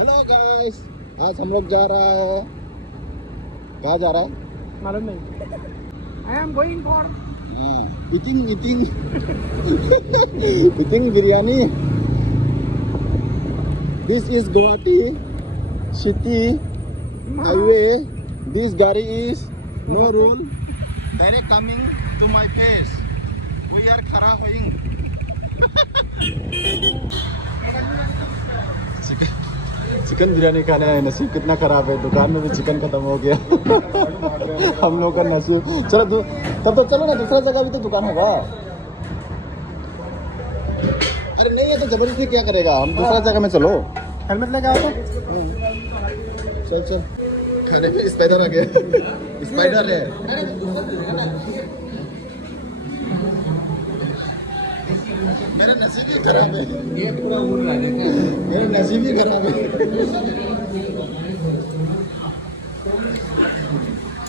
Hello guys, आज हम लोग जा रहा है। कहाँ जा रहा है मालूम नहीं। I am going for eating eating biryani. This is Guwahati city highway. This गाड़ी is no rule direct coming to my place. We are खरा होइंग। चिकन बिरयानी खाने आए। नसीब कितना खराब है, दुकान में भी चिकन खत्म हो गया। हम लोग का नसीब। चलो तब तो चलो ना, दूसरा जगह भी तो दुकान होगा। अरे नहीं है तो जबरदस्ती क्या करेगा, हम दूसरा जगह में चलो। हेलमेट लेके आओ तो। चल चल, खाने में स्पाइडर आ गया। स्पाइडर है। मेरा नसीब ही खराब है। ये पूरा उड़ रहा है। मेरा नसीब ही खराब है।